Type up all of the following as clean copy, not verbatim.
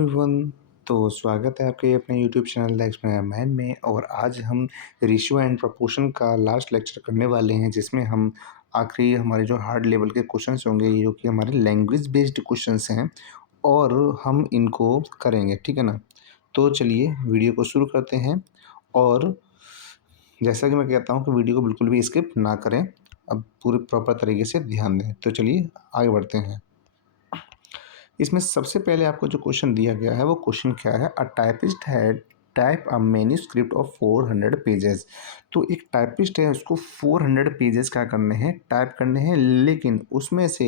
Everyone. तो स्वागत है आपके अपने YouTube channel the explainer man में। और आज हम रेशियो एंड प्रोपोर्शन का लास्ट लेक्चर करने वाले हैं, जिसमें हम आखिरी हमारे जो हार्ड लेवल के क्वेश्चंस होंगे, जो कि हमारे लैंग्वेज बेस्ड क्वेश्चंस हैं, और हम इनको करेंगे, ठीक है ना। तो चलिए वीडियो को शुरू करते हैं। और जैसा कि मैं कहता हूँ कि वीडियो को बिल्कुल भी स्किप ना करें, अब पूरे प्रॉपर तरीके से ध्यान दें। तो चलिए आगे बढ़ते हैं। इसमें सबसे पहले आपको जो क्वेश्चन दिया गया है वो क्वेश्चन क्या है, a typist had type a manuscript of 400 pages. तो एक टाइपिस्ट है, उसको 400 पेजेस क्या करने हैं, टाइप करने हैं, लेकिन उसमें से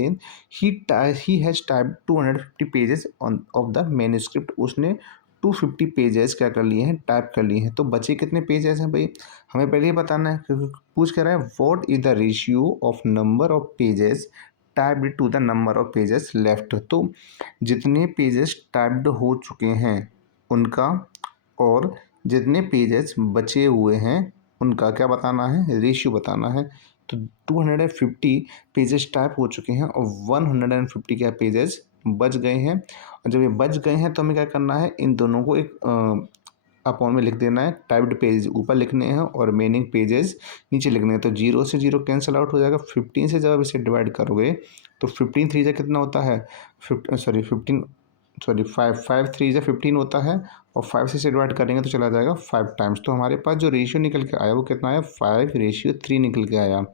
he has type 250 pages of the manuscript. उसने 250 पेजेस क्या कर लिए हैं, टाइप कर लिए हैं। तो बचे कितने पेजेस हैं भाई, हमें पहले ही बताना है, क्योंकि पूछ कर रहा है what is the ratio of number of pages typed to the number of pages left. तो जितने पेजेस टाइप्ड हो चुके हैं उनका, और जितने पेजेस बचे हुए हैं उनका क्या बताना है, रेशियो बताना है। तो 250 पेजेस टाइप हो चुके हैं और 150 क्या पेजेस बच गए हैं। और जब ये बच गए हैं तो हमें क्या करना है, इन दोनों को एक अपॉन में लिख देना है। टाइप्ड पेज ऊपर लिखने हैं और रिमेनिंग पेजेस नीचे लिखने हैं। तो 0 से 0 कैंसिल आउट हो जाएगा। 15 से जब इसे डिवाइड करोगे तो 15 3 जा कितना होता है, 5 3 जा 15 होता है, और 5 से इसे डिवाइड करेंगे तो चला जाएगा 5 टाइम्स। तो हमारे पास जो रेशियो निकल के आया वो कितना आया, 5:3 निकल के आया।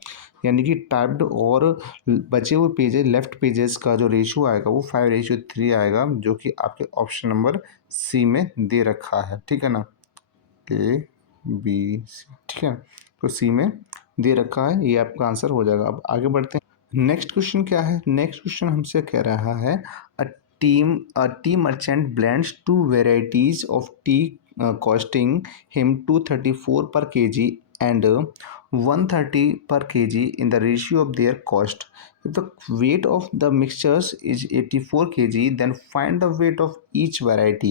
यानी कि टाइप्ड और बचे हुए पेजेस, लेफ्ट पेजेस का जो रेशियो आएगा वो 5:3 आएगा, जो कि आपके ऑप्शन नंबर सी में दे रखा है, ठीक है ना। ए बी सी, ठीक है। तो सी में दे रखा है, ये आपका आंसर हो जाएगा। अब आगे बढ़ते हैं। नेक्स्ट क्वेश्चन क्या है, नेक्स्ट क्वेश्चन हमसे कह रहा है a tea merchant blends two varieties of tea costing him 234 per KG and 130 per kg in the ratio of their cost. If the weight of the mixtures is 84 kg, then find the weight of each variety.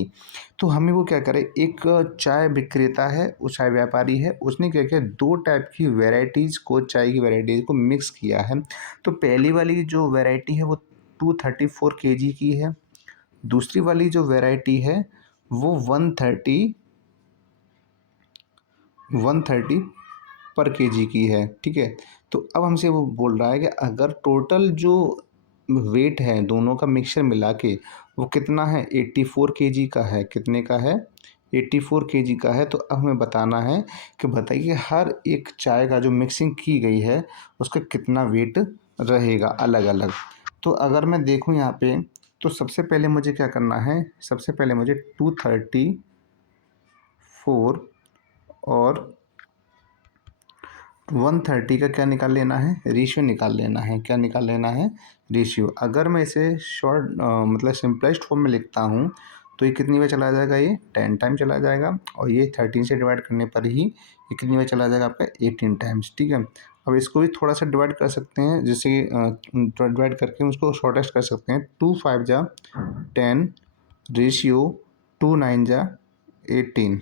तो हमें वो क्या करे, एक चाय विक्रेता है, वो चाय व्यापारी है, उसने क्या किया, दो टाइप की वेराइटीज़ को, चाय की वेराइटीज़ को मिक्स किया है। तो पहली वाली जो वेराइटी है वो 234 kg की है, दूसरी वाली जो वेराइटी है वो 130 पर केजी की है, ठीक है। तो अब हमसे वो बोल रहा है कि अगर टोटल जो वेट है दोनों का मिक्सचर मिला के वो कितना है, 84 केजी का है। कितने का है, 84 केजी का है। तो अब हमें बताना है कि बताइए हर एक चाय का जो मिक्सिंग की गई है उसका कितना वेट रहेगा अलग अलग। तो अगर मैं देखूं यहाँ पे, तो सबसे पहले मुझे क्या करना है, सबसे पहले मुझे 234 और 130 का क्या निकाल लेना है, रेशियो निकाल लेना है। क्या निकाल लेना है, रेशियो। अगर मैं इसे शॉर्ट मतलब सिंपलेस्ट फॉर्म में लिखता हूँ तो ये कितनी बार चला जाएगा, ये 10 टाइम चला जाएगा। और ये 13 से डिवाइड करने पर ही ये कितनी बार चला जाएगा, आपका 18 टाइम्स, ठीक है। अब इसको भी थोड़ा सा डिवाइड कर सकते हैं, जैसे डिवाइड करके उसको शॉर्टेस्ट कर सकते हैं। 2 5 जा 10 रेशियो 2 9 जा 18।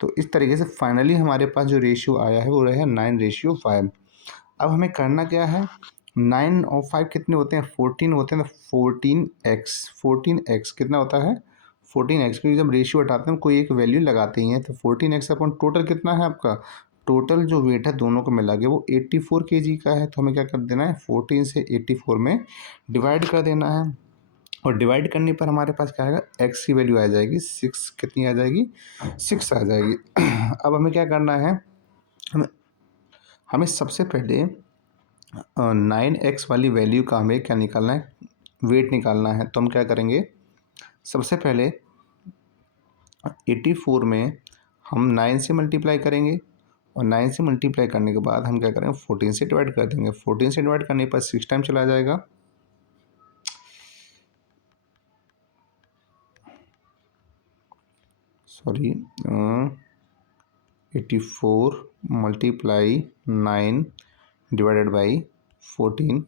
तो इस तरीके से फाइनली हमारे पास जो रेशियो आया है वो रहा 9:5। अब हमें करना क्या है, 9 और 5 कितने होते हैं, 14 होते हैं। तो 14x कितना होता है, 14x, क्योंकि जब रेशियो हटाते हैं कोई एक वैल्यू लगाते ही हैं। तो 14x अपन टोटल कितना है आपका, टोटल जो वेट है दोनों को मिला के वो 84 केजी का है। तो हमें क्या कर देना है, 14 से 84 में डिवाइड कर देना है। और डिवाइड करने पर हमारे पास क्या आएगा, एक्स की वैल्यू आ जाएगी 6। कितनी आ जाएगी, 6 आ जाएगी। अब हमें क्या करना है, हमें हमें सबसे पहले 9x वाली वैल्यू का हमें क्या निकालना है, वेट निकालना है। तो हम क्या करेंगे, सबसे पहले 84 में हम 9 से मल्टीप्लाई करेंगे, और 9 से मल्टीप्लाई करने के बाद हम क्या करेंगे, 14 से डिवाइड कर देंगे। 14 से डिवाइड करने पर 6 टाइम चला जाएगा। Sorry 84 multiply 9 divided by 14।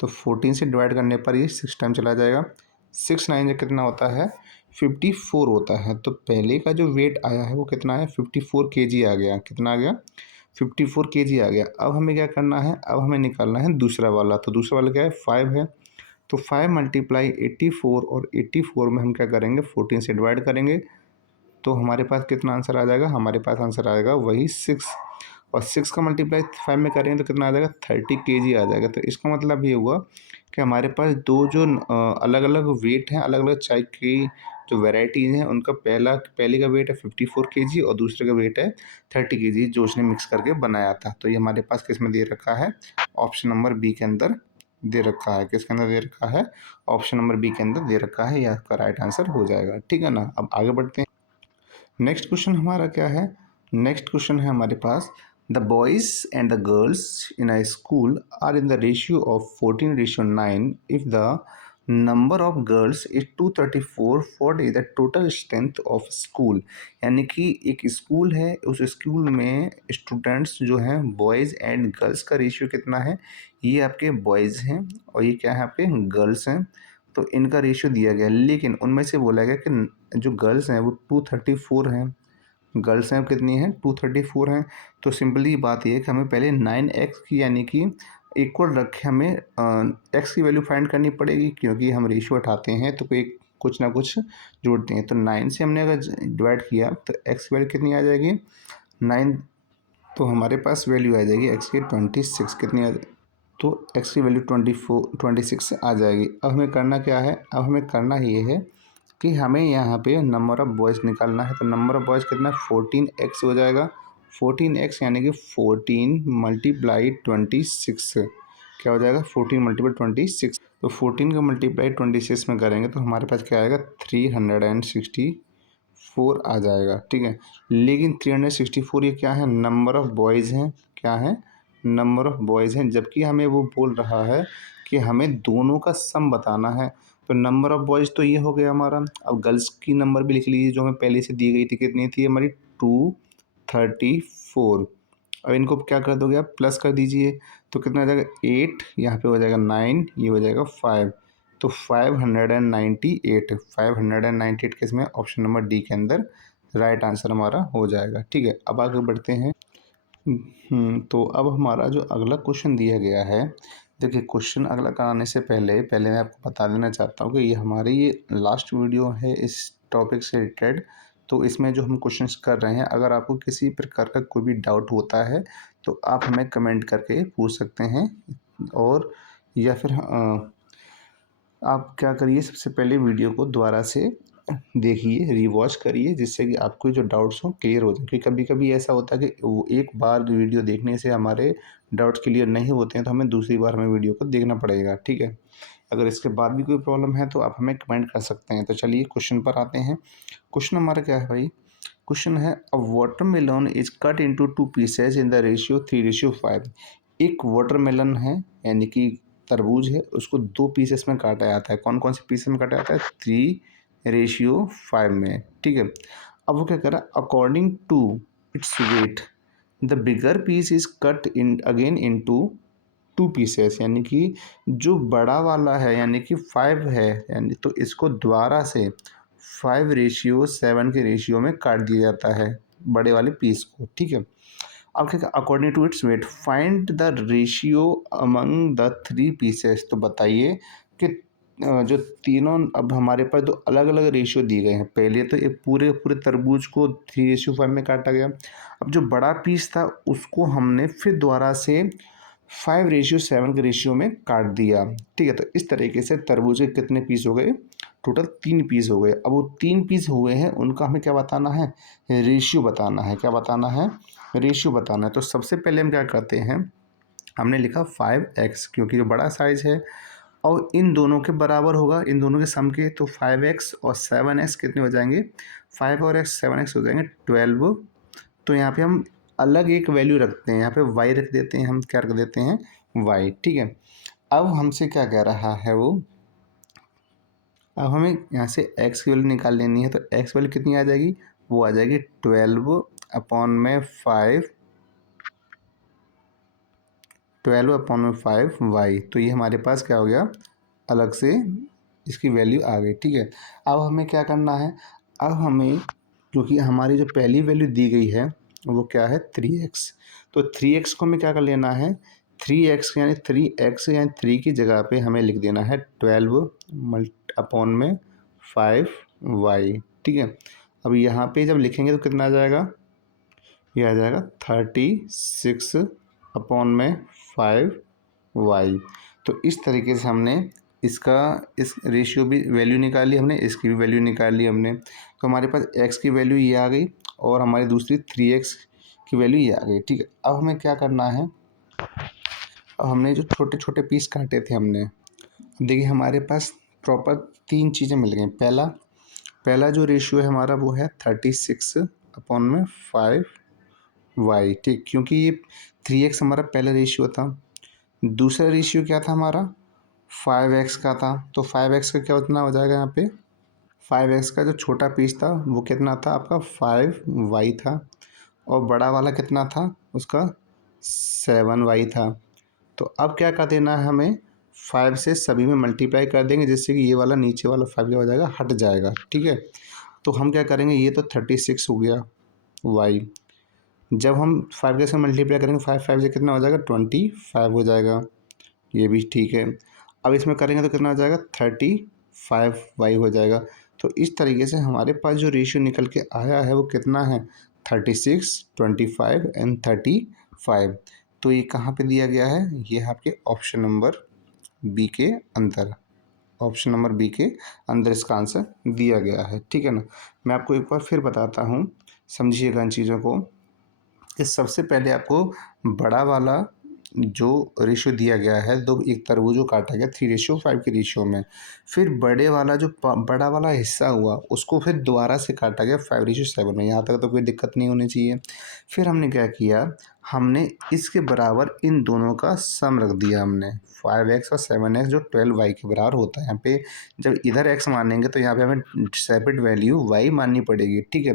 तो 14 से डिवाइड करने पर ये 6 टाइम चला जाएगा। 6 9 जो कितना होता है, 54 होता है। तो पहले का जो वेट आया है वो कितना है, 54 केजी आ गया। कितना आ गया, 54 केजी आ गया। अब हमें क्या करना है, अब हमें निकालना है दूसरा वाला। तो दूसरा वाला क्या है, 5 है। तो 5 मल्टीप्लाई 84 और 84 में हम क्या करेंगे 14 से डिवाइड करेंगे, तो हमारे पास कितना आंसर आ जाएगा, हमारे पास आंसर आएगा वही 6, और 6 का मल्टीप्लाई 5 में करेंगे तो कितना आ जाएगा 30 kg आ जाएगा। तो इसका मतलब ये हुआ कि हमारे पास दो जो अलग अलग वेट हैं, अलग अलग चाय की जो वेराइटीज़ हैं, उनका पहले का वेट है 54 kg और दूसरे का वेट है 30 kg, जो उसने मिक्स करके बनाया था। तो ये हमारे पास किस में दे रखा है, ऑप्शन नंबर बी के अंदर दे रखा है। किसके अंदर दे रखा है, ऑप्शन नंबर बी के अंदर दे रखा है, यह आपका राइट आंसर हो जाएगा। ठीक है ना। अब आगे बढ़ते हैं। नेक्स्ट क्वेश्चन हमारा क्या है, नेक्स्ट क्वेश्चन है हमारे पास, the boys and the girls in a school are in the ratio of 14:9 if the number of girls is 234 for the total strength of school. यानी कि एक स्कूल है, उस स्कूल में स्टूडेंट्स जो हैं बॉयज़ एंड गर्ल्स का ratio कितना है, ये आपके बॉयज़ हैं और ये क्या है आपके गर्ल्स हैं। तो इनका रेशियो दिया गया, लेकिन उनमें से बोला गया कि जो गर्ल्स हैं वो 234 हैं, गर्ल्स हैं कितनी हैं 234 हैं। तो सिंपली बात ये है कि हमें पहले 9x की यानी कि इक्वल रख के हमें x की वैल्यू फाइंड करनी पड़ेगी, क्योंकि हम रेशियो उठाते हैं तो कोई कुछ ना कुछ जोड़ते हैं। तो 9 से हमने अगर डिवाइड किया तो x की वैल्यू कितनी आ जाएगी 9, तो हमारे पास वैल्यू आ जाएगी x की 26, कितनी आ जाएगी, तो x की वैल्यू 26 आ जाएगी। अब हमें करना क्या है, अब हमें करना ये है कि हमें यहाँ पे नंबर ऑफ़ बॉयज़ निकालना है। तो नंबर ऑफ़ बॉयज़ कितना 14x हो जाएगा, 14x यानी कि 14 मल्टीप्लाई 26 क्या हो जाएगा 14 मल्टीप्लाई 26। तो 14 का मल्टीप्लाई 26 में करेंगे तो हमारे पास क्या आएगा 364 आ जाएगा। ठीक है, लेकिन 364 ये क्या है, नंबर ऑफ़ बॉयज़ हैं, क्या है नंबर ऑफ़ बॉयज़ हैं, जबकि हमें वो बोल रहा है कि हमें दोनों का सम बताना है। तो नंबर ऑफ़ बॉयज़ तो ये हो गया हमारा। अब गर्ल्स की नंबर भी लिख लीजिए जो हमें पहले से दी गई थी, कितनी थी हमारी 234। अब इनको क्या कर दोगे आप, प्लस कर दीजिए, तो कितना आ जाएगा 8, यहाँ पे हो जाएगा 9, ये हो जाएगा 5, तो 598, 598 के इसमें ऑप्शन नंबर डी के अंदर राइट आंसर हमारा हो जाएगा। ठीक है, अब आगे बढ़ते हैं। तो अब हमारा जो अगला क्वेश्चन दिया गया है, देखिए क्वेश्चन अगला कराने से पहले मैं आपको बता देना चाहता हूँ कि ये हमारी ये लास्ट वीडियो है इस टॉपिक से रिलेटेड। तो इसमें जो हम क्वेश्चंस कर रहे हैं, अगर आपको किसी प्रकार का कोई भी डाउट होता है तो आप हमें कमेंट करके पूछ सकते हैं, और या फिर आप क्या करिए, सबसे पहले वीडियो को दोबारा से देखिए, रिवॉच करिए, जिससे कि आपको जो डाउट्स हों क्लियर हो जाए। क्योंकि कभी-कभी ऐसा होता है कि वो एक बार वीडियो देखने से हमारे डाउट्स क्लियर नहीं होते हैं, तो हमें दूसरी बार हमें वीडियो को देखना पड़ेगा। ठीक है, अगर इसके बाद भी कोई प्रॉब्लम है तो आप हमें कमेंट कर सकते हैं। तो चलिए क्वेश्चन पर आते हैं। क्वेश्चन हमारा क्या है भाई, क्वेश्चन है अ watermelon is cut into 2 pieces in the ratio 3:5। एक वाटरमेलन है यानी कि तरबूज है, उसको 2 पीसेस में काटा जाता है। कौन कौन से पीसेस में काटा जाता है, 3:5 में। ठीक है, अब वो क्या कर रहा है, according to its weight the bigger piece is cut in again into 2 pieces, यानी कि जो बड़ा वाला है यानी कि 5 है, यानी तो इसको दोबारा से 5:7 के रेशियो में काट दिया जाता है बड़े वाले पीस को। ठीक है, अब क्या according to its weight find the ratio among the 3 pieces. तो बताइए कि जो तीनों अब हमारे पास दो अलग अलग रेशियो दिए गए हैं। पहले तो ये पूरे पूरे तरबूज को 3:5 में काटा गया, अब जो बड़ा पीस था उसको हमने फिर दोबारा से 5:7 के रेशियो में काट दिया। ठीक है, तो इस तरीके से तरबूज के कितने पीस हो गए, टोटल 3 पीस हो गए। अब वो 3 पीस हुए हैं, उनका हमें क्या बताना है, रेशियो बताना है। क्या बताना है, रेशियो बताना है। तो सबसे पहले हम क्या करते हैं, हमने लिखा 5x, क्योंकि जो बड़ा साइज़ है और इन दोनों के बराबर होगा, इन दोनों के सम के, तो 5x और 7x कितने हो जाएंगे, 5 और x 7x हो जाएंगे 12। तो यहाँ पे हम अलग एक वैल्यू रखते हैं, यहाँ पे y रख देते हैं, हम क्या रख देते हैं y। ठीक है, अब हमसे क्या कह रहा है वो, अब हमें यहाँ से x की वैल्यू निकाल लेनी है। तो x वैल्यू कितनी आ जाएगी, वो आ जाएगी 12 अपॉन में 5, 12 अपॉन में 5y। तो ये हमारे पास क्या हो गया, अलग से इसकी वैल्यू आ गई। ठीक है, अब हमें क्या करना है, अब हमें क्योंकि हमारी जो पहली वैल्यू दी गई है वो क्या है 3x, तो 3x को हमें क्या कर लेना है, 3x यानी 3x यानी 3 की जगह पे हमें लिख देना है 12 अपॉन में 5y, ठीक है। अब यहाँ पे जब लिखेंगे तो कितना आ जाएगा, ये आ जाएगा 36 अपॉन में 5y। तो इस तरीके से हमने इस रेशियो भी वैल्यू निकाली हमने, इसकी भी वैल्यू निकाल ली हमने। तो हमारे पास x की वैल्यू ये आ गई और हमारी दूसरी 3x की वैल्यू ये आ गई, ठीक है। अब हमें क्या करना है, अब हमने जो छोटे छोटे पीस काटे थे हमने, देखिए हमारे पास प्रॉपर 3 चीज़ें मिल गई। पहला जो रेशियो है हमारा वो है 36 अपॉन में 5y, ठीक, क्योंकि ये 3x हमारा पहला रेशियो था। दूसरा रेशियो क्या था हमारा, 5x का था। तो 5x का क्या उतना हो जाएगा, यहाँ पे 5x का जो छोटा पीस था वो कितना था आपका 5y था, और बड़ा वाला कितना था उसका 7y था। तो अब क्या कर देना है हमें, 5 से सभी में मल्टीप्लाई कर देंगे, जिससे कि ये वाला नीचे वाला 5 क्या हो जाएगा, हट जाएगा, ठीक है। तो हम क्या करेंगे, ये तो 36 हो गया y, जब हम 5 के साथ मल्टीप्लाई करेंगे 5 से कितना हो जाएगा 25 हो जाएगा, ये भी ठीक है। अब इसमें करेंगे तो कितना हो जाएगा 35y हो जाएगा। तो इस तरीके से हमारे पास जो रेशियो निकल के आया है वो कितना है, 36, 25 एंड 35। तो ये कहाँ पे दिया गया है, ये है आपके ऑप्शन नंबर बी के अंदर, ऑप्शन नंबर बी के अंदर इसका आंसर दिया गया है, ठीक है ना। मैं आपको एक बार फिर बताता हूँ, समझिएगा इन चीज़ों को। कि सबसे पहले आपको बड़ा वाला जो रेशियो दिया गया है, दो एक तरबूजो काटा गया 3:5 के रेशियो में, फिर बड़े वाला जो बड़ा वाला हिस्सा हुआ उसको फिर दोबारा से काटा गया 5:7 में। यहाँ तक तो कोई दिक्कत नहीं होनी चाहिए। फिर हमने क्या किया, हमने इसके बराबर इन दोनों का सम रख दिया हमने, 5x और 7x जो 12y के बराबर होता है। यहाँ पे जब इधर x मानेंगे तो यहाँ पे हमें सेपरेट वैल्यू y माननी पड़ेगी, ठीक है।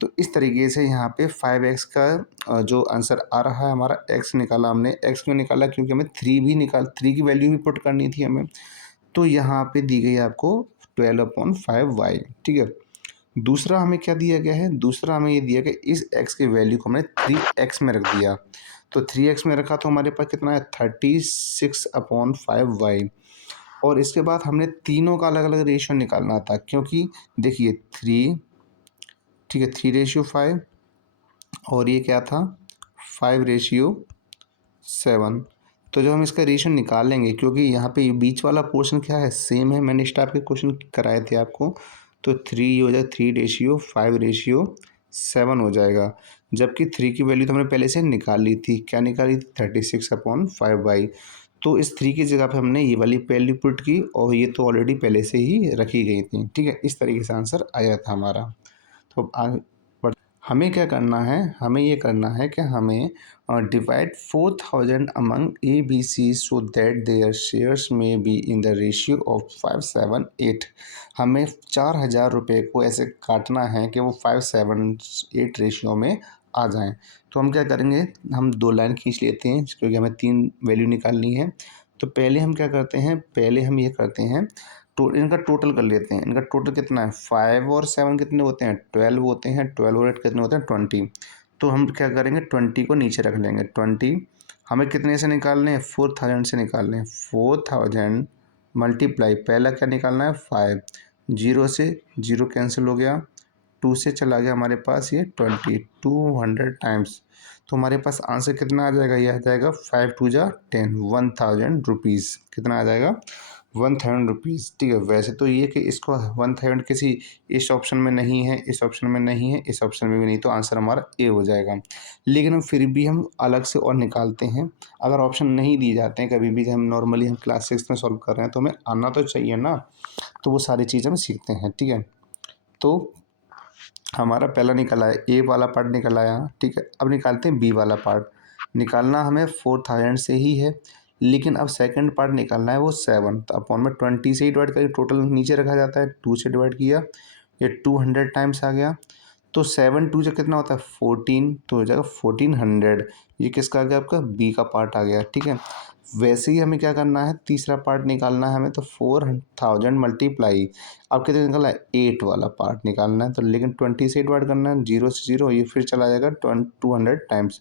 तो इस तरीके से यहाँ पे 5x का जो आंसर आ रहा है हमारा, x निकाला हमने। x क्यों निकाला, क्योंकि हमें 3 की वैल्यू भी पुट करनी थी हमें। तो यहाँ पे दी गई आपको 12/5y, ठीक है। दूसरा हमें क्या दिया गया है, दूसरा हमें ये दिया गया इस x की वैल्यू को हमने 3x में रख दिया। तो 3x में रखा तो हमारे पास कितना है 36/5y। और इसके बाद हमने तीनों का अलग अलग रेशियो निकालना था, क्योंकि देखिए 3, ठीक है, 3:5 और ये क्या था 5:7। तो जब हम इसका रेशियो निकाल लेंगे, क्योंकि यहाँ पे ये बीच वाला पोर्शन क्या है सेम है, मैंने स्टाफ के क्वेश्चन कराए थे आपको। तो 3 हो जाए 3:5:7 हो जाएगा, जबकि 3 की वैल्यू तो हमने पहले से निकाल ली थी। क्या निकाली थी, 36/5y। तो इस 3 की जगह पे हमने ये वाली वैल्यू पुट की, और ये तो ऑलरेडी पहले से ही रखी गई थी, ठीक है। इस तरीके से आंसर आया था हमारा। तो अब आगे हमें क्या करना है, हमें ये करना है कि हमें divide 4000 among A B C so that their shares में be in the ratio of 5-7-8। हमें 4000 रुपये को ऐसे काटना है कि वो 5-7-8 रेशियो में आ जाएं। तो हम क्या करेंगे, हम 2 लाइन खींच लेते हैं, क्योंकि हमें 3 वैल्यू निकालनी है। तो पहले हम क्या करते हैं, पहले हम ये करते हैं, तो इनका टोटल कर लेते हैं। इनका टोटल कितना है, 5 और 7 कितने होते हैं, 12 होते हैं। 12 और 8 कितने होते हैं, 20। तो हम क्या करेंगे, 20 को नीचे रख लेंगे। 20 हमें कितने से निकालने हैं, 4000 से निकालने हैं। 4000 मल्टीप्लाई, पहला क्या निकालना है 5, 0 से 0 कैंसिल हो गया, 2 से चला गया हमारे पास ये 20, 200 टाइम्स। तो हमारे पास आंसर कितना आ जाएगा, ये आ जाएगा 5 2 जा 10, 1000 रुपीज़। कितना आ जाएगा, 1000 रुपीज़, ठीक है। वैसे तो ये कि इसको 1000 किसी इस ऑप्शन में नहीं है, इस ऑप्शन में नहीं है, इस ऑप्शन में भी नहीं, तो आंसर हमारा ए हो जाएगा। लेकिन हम फिर भी हम अलग से और निकालते हैं। अगर ऑप्शन नहीं दिए जाते हैं कभी भी, हम नॉर्मली हम क्लास 6 में सॉल्व कर रहे हैं, तो हमें आना तो चाहिए ना, तो वो सारी चीज़ें हम सीखते हैं, ठीक है। तो हमारा पहला निकल आया, ए वाला पार्ट निकल आया, ठीक है। अब निकालते हैं बी वाला पार्ट। निकालना हमें 4000 से ही है, लेकिन अब सेकंड पार्ट निकालना है वो 7। तो अपॉन में 20 से ही डिवाइड करके टोटल नीचे रखा जाता है, 2 से डिवाइड किया, ये 200 टाइम्स आ गया। तो 7 2 से कितना होता है 14, तो हो जाएगा 1400। ये किसका आ गया, आपका बी का पार्ट आ गया, ठीक है। वैसे ही हमें क्या करना है, तीसरा पार्ट निकालना है हमें। तो 4000 मल्टीप्लाई, अब कितने निकालना है, 8 वाला पार्ट निकालना है। तो लेकिन 20 से डिवाइड करना है, 0 से 0, ये फिर चला जाएगा 200 टाइम्स,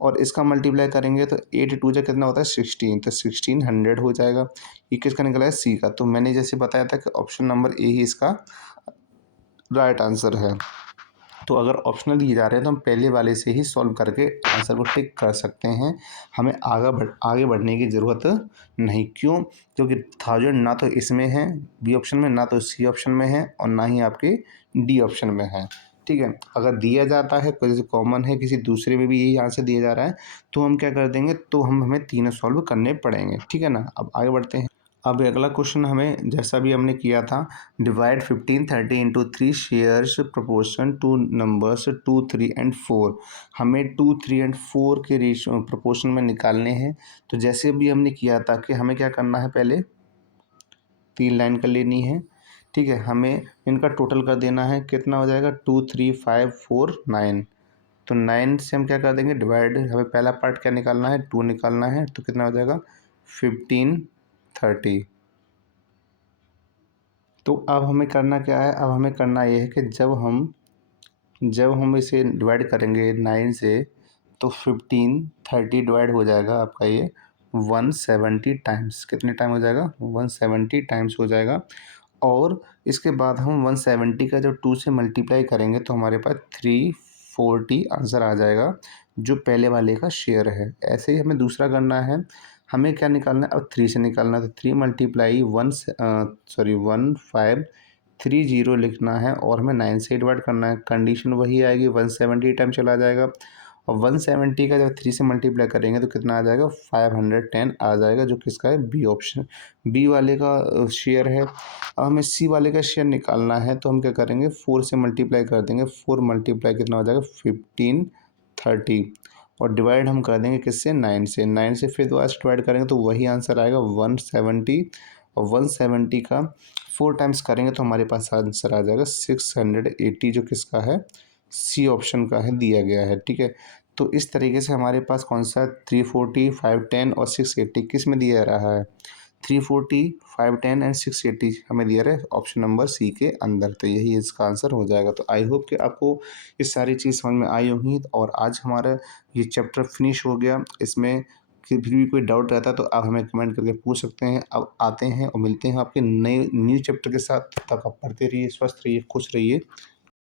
और इसका मल्टीप्लाई करेंगे तो 8 टू जा कितना होता है 16, तो 1600 हो जाएगा। ये किसका निकला है? सी का। तो मैंने जैसे बताया था कि ऑप्शन नंबर ए ही इसका राइट आंसर है। तो अगर ऑप्शनल दिए जा रहे हैं तो हम पहले वाले से ही सॉल्व करके आंसर को टिक कर सकते हैं। हमें आगे बढ़ने की ज़रूरत नहीं। क्यों? क्योंकि 1000 ना तो इसमें है बी ऑप्शन में, ना तो सी ऑप्शन में है, और ना ही आपके डी ऑप्शन में है। ठीक है, अगर दिया जाता है कोई जैसे कॉमन है, किसी दूसरे में भी यही आंसर दिया जा रहा है, तो हम क्या कर देंगे, तो हमें तीनों सॉल्व करने पड़ेंगे। ठीक है ना। अब आगे बढ़ते हैं। अब अगला क्वेश्चन हमें जैसा भी हमने किया था, divide 1530 into 3 shares proportion two numbers 2 3 and 4। हमें 2 3 एंड 4 के रेशियो प्रोपोर्शन में निकालने हैं। तो जैसे भी हमने किया था कि हमें क्या करना है, पहले 3 लाइन कर लेनी है। ठीक है, हमें इनका टोटल कर देना है। कितना हो जाएगा? 2 3 5 4 9। तो 9 से हम क्या कर देंगे, डिवाइड। हमें पहला पार्ट क्या निकालना है? 2 निकालना है। तो कितना हो जाएगा? 1530। तो अब हमें करना क्या है? अब हमें करना ये है कि जब हम इसे डिवाइड करेंगे 9 से, तो 1530 डिवाइड हो जाएगा आपका ये 170 टाइम्स। कितने टाइम हो जाएगा? 170 टाइम्स हो जाएगा। और इसके बाद हम 170 का जब 2 से मल्टीप्लाई करेंगे तो हमारे पास 340 आंसर आ जाएगा, जो पहले वाले का शेयर है। ऐसे ही हमें दूसरा करना है। हमें क्या निकालना है? अब 3 से निकालना है। तो 3 मल्टीप्लाई 1530 लिखना है, और हमें 9 से डिवाइड करना है। कंडीशन वही आएगी, 170 टाइम चला जाएगा। और 170 का जब 3 से मल्टीप्लाई करेंगे तो कितना आ जाएगा? 510 आ जाएगा, जो किसका है? बी ऑप्शन, बी वाले का शेयर है। अब हमें सी वाले का शेयर निकालना है, तो हम क्या करेंगे? 4 से मल्टीप्लाई कर देंगे। 4 मल्टीप्लाई कितना हो जाएगा? 1530। और डिवाइड हम कर देंगे किससे? 9 से। 9 से फिर दोबारा से डिवाइड करेंगे तो वही आंसर आएगा 170। और 170 का 4 टाइम्स करेंगे तो हमारे पास आंसर आ जाएगा 680, जो किसका है? सी ऑप्शन का है, दिया गया है। ठीक है, तो इस तरीके से हमारे पास कौन सा 340 510 और 680 किस में दिया रहा है? 340 510 एंड 680 हमें दिया रहा है ऑप्शन नंबर सी के अंदर। तो यही इसका आंसर हो जाएगा। तो आई होप कि आपको ये सारी चीज़ समझ में आई होंगी। और आज हमारा ये चैप्टर फिनिश हो गया। इसमें फिर भी कोई डाउट रहता है तो आप हमें कमेंट करके पूछ सकते हैं। अब आते हैं और मिलते हैं आपके नए न्यू चैप्टर के साथ। तब तक आप पढ़ते रहिए, स्वस्थ रहिए, खुश रहिए।